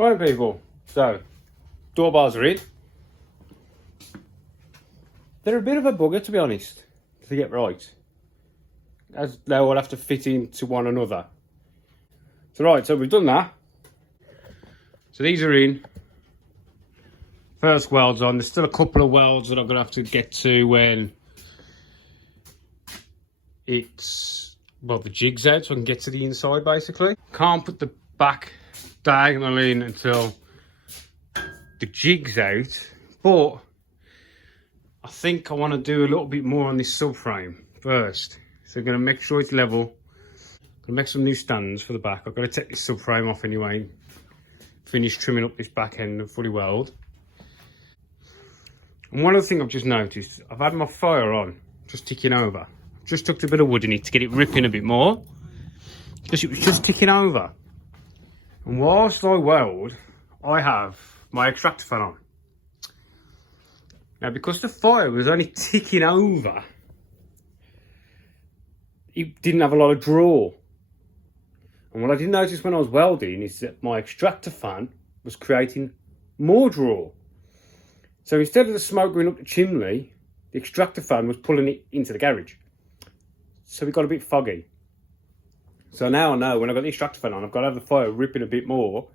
Right, people, so door bars are in. They're a bit of a bugger, to be honest, to get right, as they all have to fit into one another. So right, so we've done that. So these are in. First weld's on. There's still a couple of welds that I'm going to have to get to when it's, well, the jig's out, so I can get to the inside, basically. Can't put the back diagonal in until the jig's out, but I think I want to do a little bit more on this subframe first. So I'm going to make sure it's level. I'm going to make some new stands for the back. I've got to take this subframe off anyway. Finish trimming up this back end and fully weld. And one other thing I've just noticed, I've had my fire on, just ticking over. Just tucked a bit of wood in it to get it ripping a bit more, because it was just ticking over. And whilst I weld, I have my extractor fan on. Now, because the fire was only ticking over, it didn't have a lot of draw. And what I didn't notice when I was welding is that my extractor fan was creating more draw. So instead of the smoke going up the chimney, the extractor fan was pulling it into the garage. So it got a bit foggy. So now I know when I've got the extractor fan on, I've got to have the fire ripping a bit more,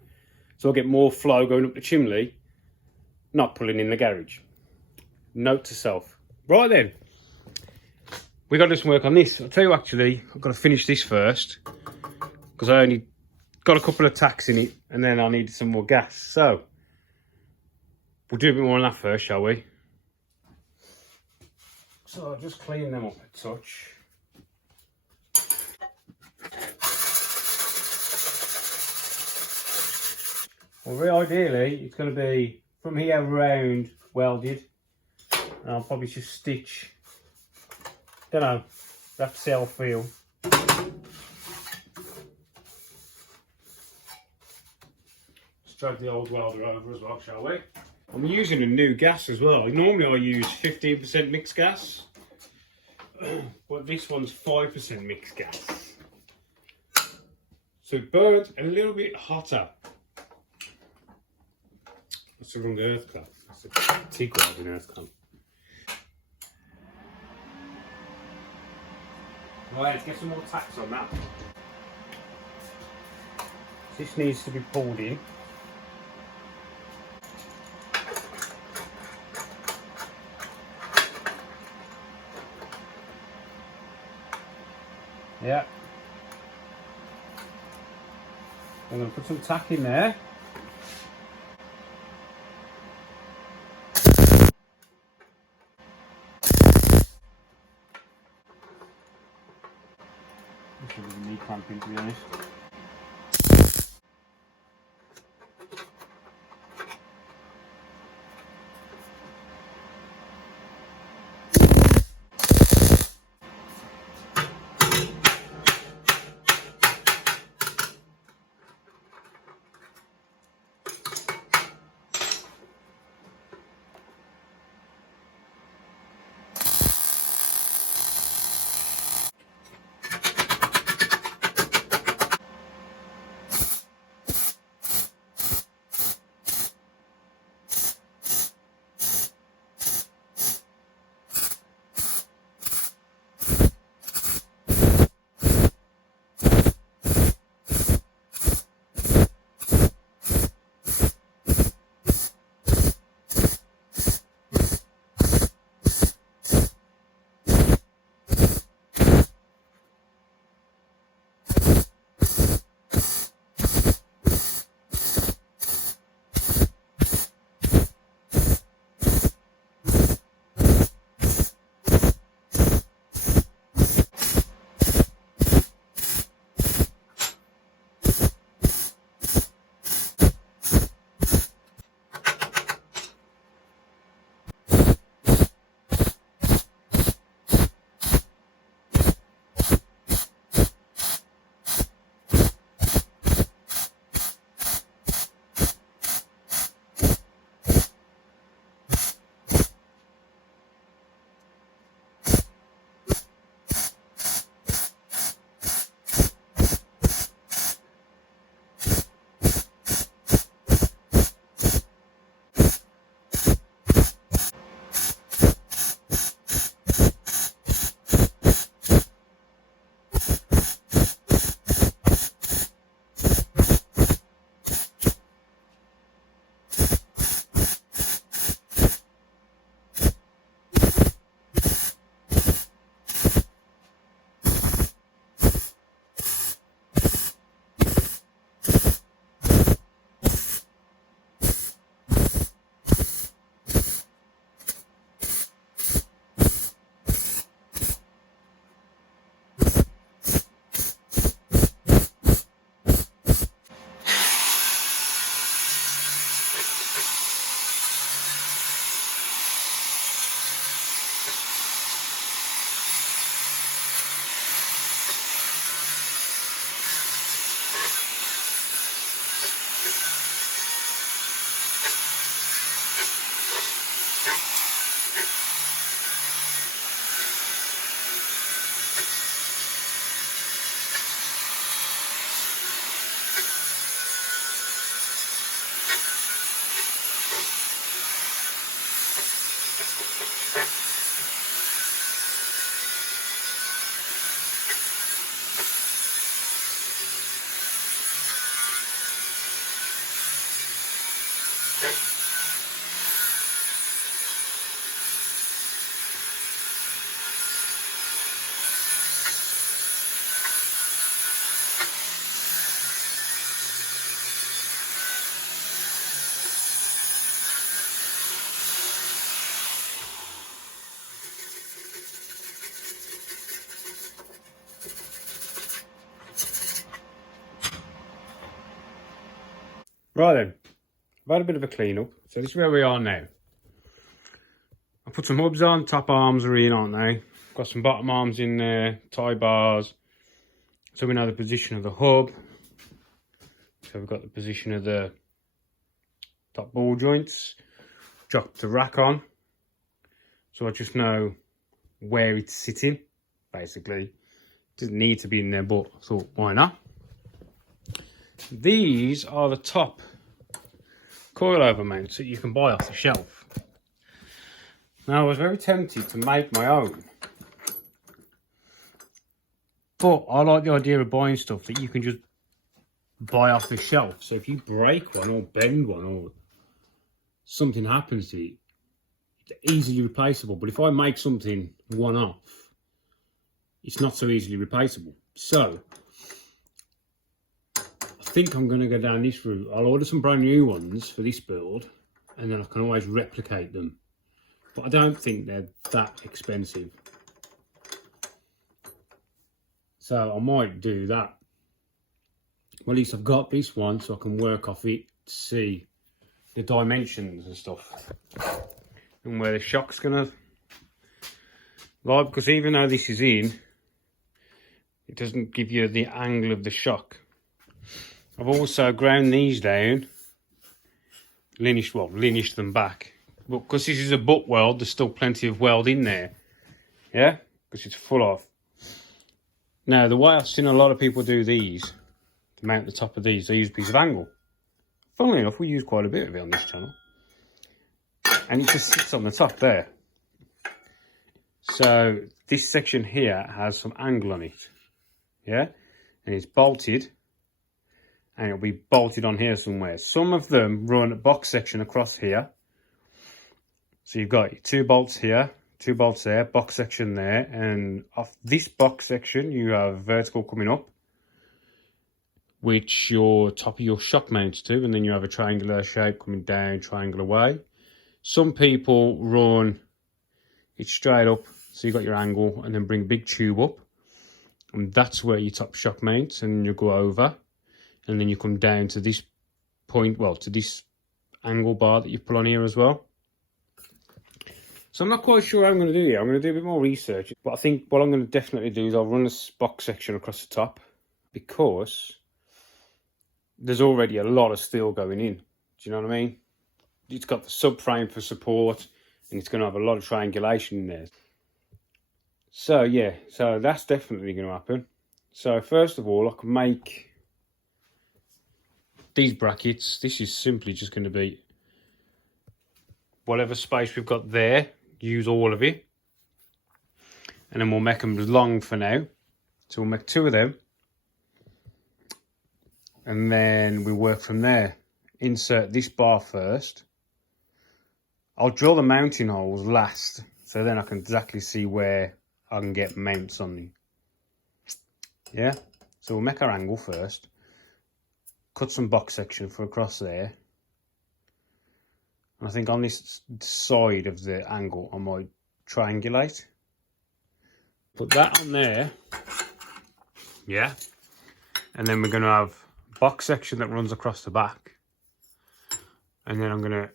so I'll get more flow going up the chimney, not pulling in the garage. Note to self. Right then, we got to do some work on this. I'll tell you, actually, I've got to finish this first, because I only got a couple of tacks in it, and then I need some more gas. So we'll do a bit more on that first, shall we? So I'll just clean them up a touch. Well, really ideally, it's going to be from here round welded. And I'll probably just stitch, don't know, have to see how I feel. Let's drag the old welder over as well, shall we? I'm using a new gas as well. Normally I use 15% mixed gas, but this one's 5% mixed gas. So it burns a little bit hotter. That's the wrong earth clamp. That's a TIG welding earth clamp. Right, let's get some more tacks on that. This needs to be pulled in. Yeah. I'm going to put some tack in there. This is knee clamping, to be honest. Right then, I've had a bit of a clean up. So this is where we are now. I put some hubs on, top arms are in, aren't they? Got some bottom arms in there, tie bars. So we know the position of the hub. So we've got the position of the top ball joints. Dropped the rack on. So I just know where it's sitting, basically. It doesn't need to be in there, but I thought, why not? These are the top coilover mounts that you can buy off the shelf. Now, I was very tempted to make my own, but I like the idea of buying stuff that you can just buy off the shelf. So if you break one or bend one or something happens to it, it's easily replaceable. But if I make something one-off, it's not so easily replaceable. So I think I'm going to go down this route. I'll order some brand new ones for this build, and then I can always replicate them. But I don't think they're that expensive. So I might do that. Well, at least I've got this one, so I can work off it to see the dimensions and stuff. And where the shock's going to lie. Because even though this is in, it doesn't give you the angle of the shock. I've also ground these down, lineaged them back. But because this is a butt weld, there's still plenty of weld in there. Yeah? Because it's full of. Now, the way I've seen a lot of people do these, to mount the top of these, they use a piece of angle. Funnily enough, we use quite a bit of it on this channel. And it just sits on the top there. So, this section here has some angle on it. Yeah? And it's bolted. And it'll be bolted on here somewhere. Some of them run a box section across here. So you've got your 2 bolts here, 2 bolts there, box section there, and off this box section you have vertical coming up, which your top of your shock mounts to, and then you have a triangular shape coming down, triangle away. Some people run it straight up, so you've got your angle, and then bring big tube up, and that's where your top shock mounts, and you go over. And then you come down to this point, well, to this angle bar that you put on here as well. So I'm not quite sure what I'm going to do here. I'm going to do a bit more research. But I think what I'm going to definitely do is I'll run this box section across the top. Because there's already a lot of steel going in. Do you know what I mean? It's got the subframe for support. And it's going to have a lot of triangulation in there. So yeah, so that's definitely going to happen. So first of all, I can make these brackets. This is simply just going to be whatever space we've got there, use all of it, and then we'll make them long for now. So we'll make 2 of them, and then we work from there. Insert this bar first. I'll drill the mounting holes last, so then I can exactly see where I can get mounts on them. Yeah, so we'll make our angle first. Cut some box section for across there. And I think on this side of the angle, I might triangulate. Put that on there. Yeah. And then we're going to have box section that runs across the back. And then I'm going to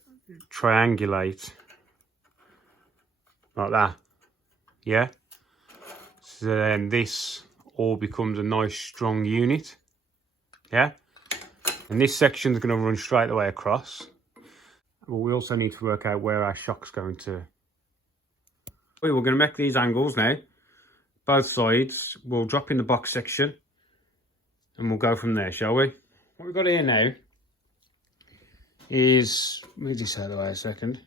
triangulate like that. Yeah. So then this all becomes a nice strong unit. Yeah. And this section is going to run straight the way across. But we also need to work out where our shock's going to. We're going to make these angles now. Both sides. We'll drop in the box section. And we'll go from there, shall we? What we've got here now is... Let me just out of the way a second.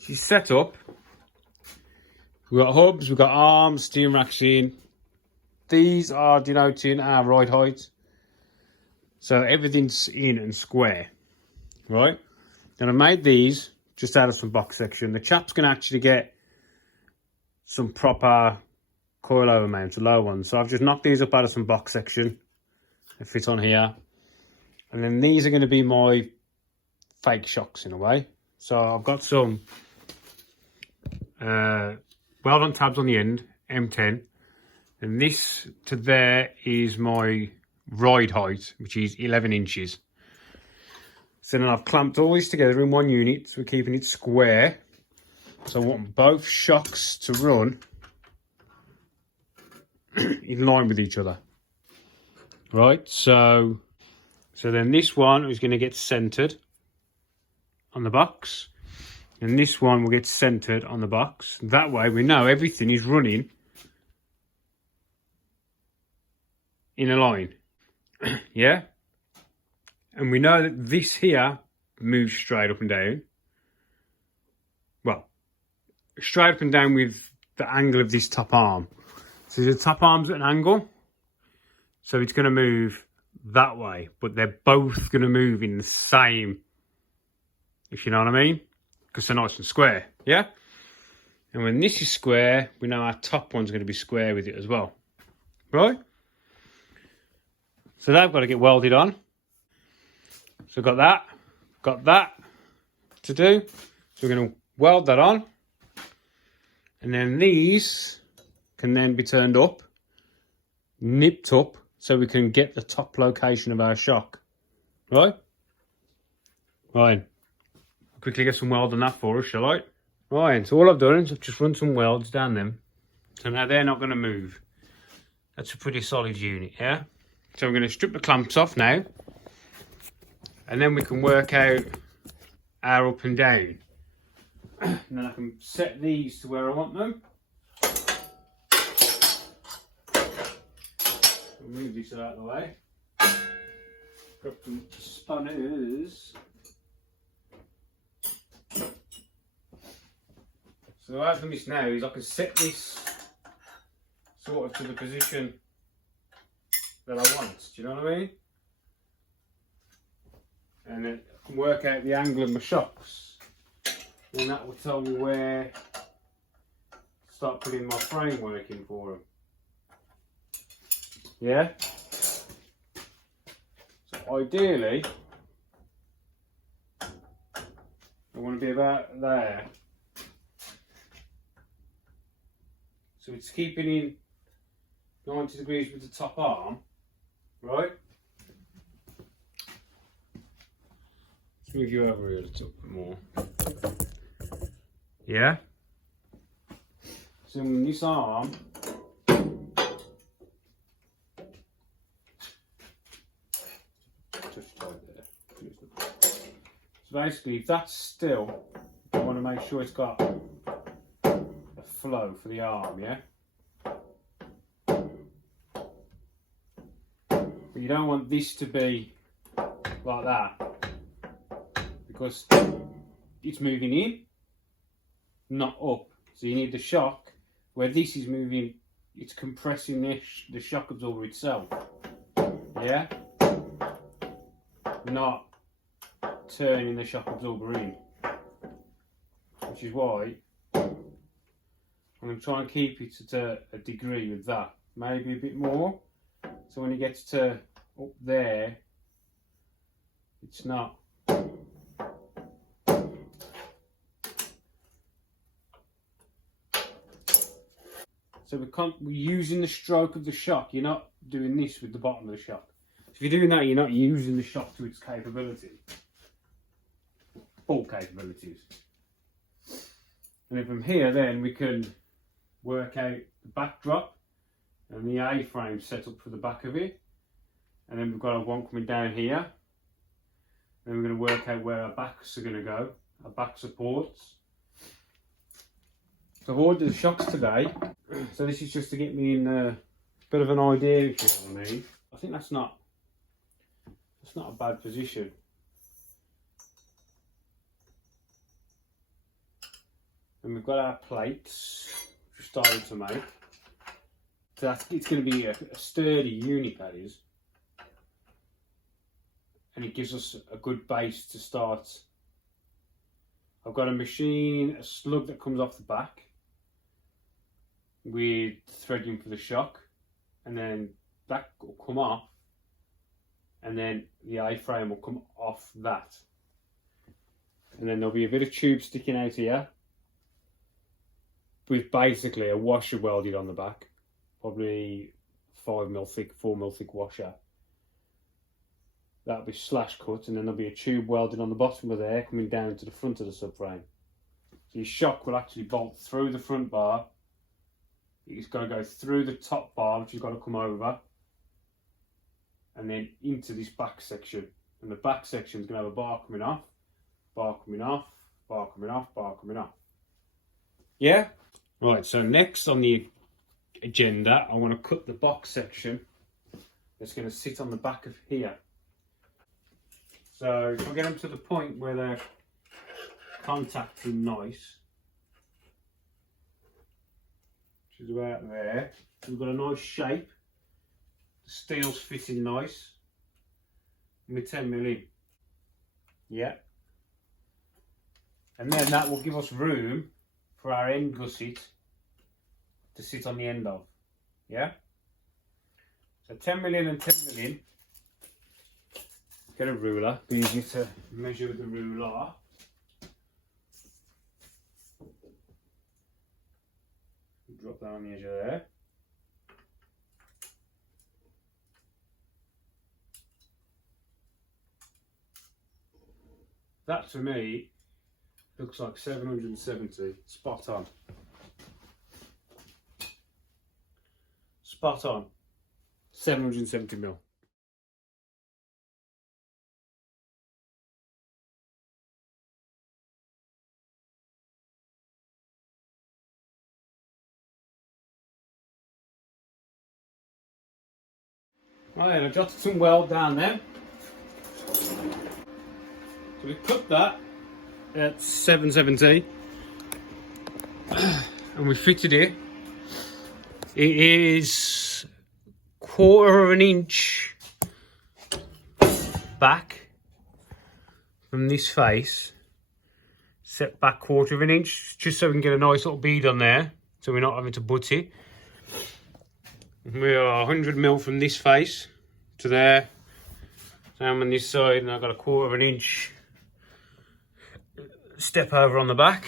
She's set up. We've got hubs, we've got arms, steering racks in. These are denoting our ride height. So everything's in and square. right? And I made these just out of some box section. The chap's going to actually get some proper coilover mounts, low ones. So I've just knocked these up out of some box section. They fit on here. And then these are going to be my fake shocks in a way. So I've got some weld-on tabs on the end, M10. And this to there is my ride height, which is 11 inches. So then I've clamped all this together in one unit, so we're keeping it square. So I want both shocks to run in line with each other. Right, so then this one is going to get centered on the box. And this one will get centered on the box. That way we know everything is running in a line. Yeah? And we know that this here moves straight up and down. Well, straight up and down with the angle of this top arm. So the top arm's at an angle. So it's going to move that way. But they're both going to move in the same, if you know what I mean. Because they're nice and square. Yeah? And when this is square, we know our top one's going to be square with it as well. Right? So they've got to get welded on. So got that to do. So we're going to weld that on. And then these can then be turned up, nipped up, so we can get the top location of our shock. Right? Right. I'll quickly get some weld on that for us, shall I? Right, so all I've done is I've just run some welds down them. So now they're not going to move. That's a pretty solid unit, yeah? So I'm going to strip the clamps off now. And then we can work out our up and down. And then I can set these to where I want them. I'll move this out of the way. Got some spanners. So what I've done this now is I can set this sort of to the position that I want. Do you know what I mean? And then I can work out the angle of my shocks. And that will tell me where to start putting my framework in for them. Yeah? So ideally, I want to be about there. So it's keeping in 90 degrees with the top arm, right? Let's move you over here a little bit more. Yeah? So in this arm, just right there. So basically, if that's still, I want to make sure it's got a flow for the arm, yeah? But you don't want this to be like that, because it's moving in, not up. So you need the shock where this is moving, it's compressing the shock absorber itself. Yeah? Not turning the shock absorber in. Which is why I'm going to try and keep it at a degree of that. Maybe a bit more. So when it gets to up there, it's not. So we're using the stroke of the shock. You're not doing this with the bottom of the shock. If you're doing that, you're not using the shock to its capability. Full capabilities. And then from here, then we can work out the backdrop and the A-frame set up for the back of it. And then we've got one coming down here. Then we're going to work out where our backs are going to go, our back supports. So I've ordered the shocks today. So this is just to get me in a bit of an idea, if you know what I mean. I think that's not a bad position. And we've got our plates, which we're starting to make. So it's going to be a sturdy unit, that is. and it gives us a good base to start. I've got a machine, a slug that comes off the back with threading for the shock, and then that will come off, and then the A-frame will come off that. And then there'll be a bit of tube sticking out here with basically a washer welded on the back, probably 5mm thick, 4mm thick washer. That'll be slash cut, and then there'll be a tube welded on the bottom of there coming down to the front of the subframe. So your shock will actually bolt through the front bar. It's got to go through the top bar, which has got to come over, and then into this back section. And the back section is going to have a bar coming off, bar coming off, bar coming off, bar coming off. Yeah? Right, so next on the agenda, I want to cut the box section that's going to sit on the back of here. So if I get them to the point where they're contacting nice, which is about there, we've got a nice shape, the steel's fitting nice, and we're 10mm. Yeah. And then that will give us room for our end gusset to sit on the end of. Yeah? So 10mm and 10mm. Get a ruler, be easy to measure with the ruler. Drop that on the edge of there. That to me looks like 770, spot on. Spot on, 770mm. Right, I jotted some weld down there. So we cut that at 770 and we fitted it. It is 1/4 of an inch back from this face, set back 1/4 of an inch, just so we can get a nice little bead on there, so we're not having to butt it. We are 100mm from this face to there, down on this side, and I've got a 1/4 of an inch step over on the back.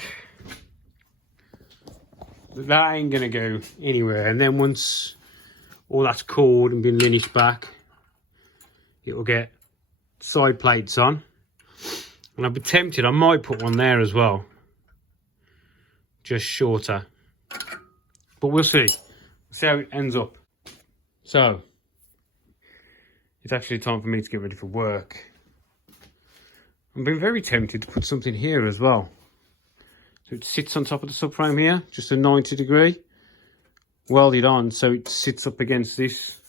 That ain't gonna go anywhere, and then once all that's cooled and been linished back, it will get side plates on, and I've been tempted, I might put one there as well, just shorter, but we'll see how it ends up. So it's actually time for me to get ready for work. I've been very tempted to put something here as well. So it sits on top of the subframe here, just a 90 degree, welded on so it sits up against this,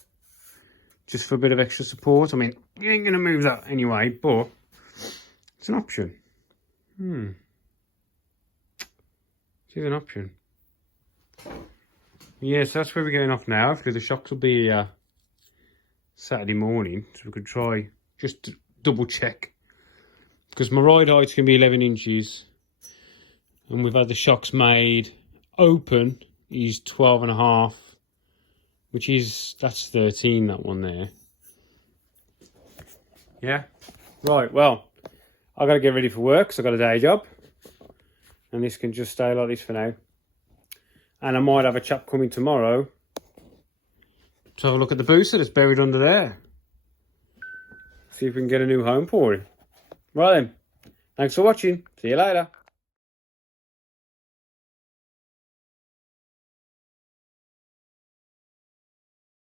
just for a bit of extra support. I mean, you ain't gonna move that anyway, but it's an option. It is an option. Yes, that's where we're going off now, because the shocks will be Saturday morning, so we could try just to double check, because my ride height's going to be 11 inches, and we've had the shocks made open is 12.5, which is, that's 13, that one there. Yeah, right, well, I've got to get ready for work because I've got a day job, and this can just stay like this for now. And I might have a chap coming tomorrow to have a look at the booster that's buried under there. See if we can get a new home for him. Right then, thanks for watching. See you later.